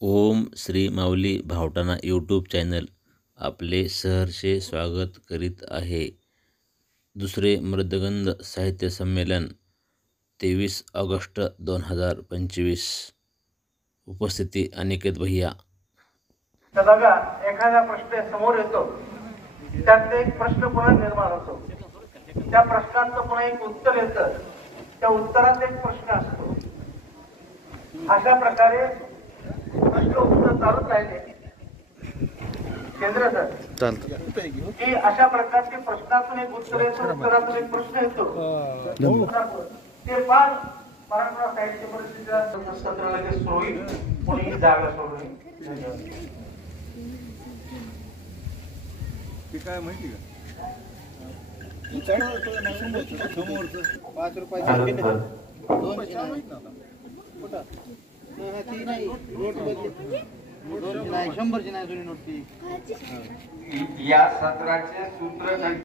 ओम श्री माऊली भावटाणा YouTube channel आपले सहर्षे स्वागत करीत आहे. दुसरे मृदगंध साहित्य संमेलन 23 ऑगस्ट 2025. उपस्थिती अनिकेत भैया. तर बघा, एखादा प्रश्न समोर येतो, त्यातले एक प्रश्न पुन्हा निर्माण होतो, त्या प्रश्नाचं पुन्हा एक उत्तर येतं, त्या उत्तरात एक प्रश्न असतो. अशा प्रकारे प्रश्न उत्तर चालूच राहिले केंद्र सर चालतं की अशा प्रकारचे प्रश्नातून एक उत्तर येतो, उत्तरातून एक प्रश्न येतो. ते फार मराठवाडा साहित्य परिषदेच्या सत्राला ते सुरू होईल. कोणी जागा सोडून काय माहिती का? ₹100 ची नाही जुनी नोट. या सत्राचे सूत्र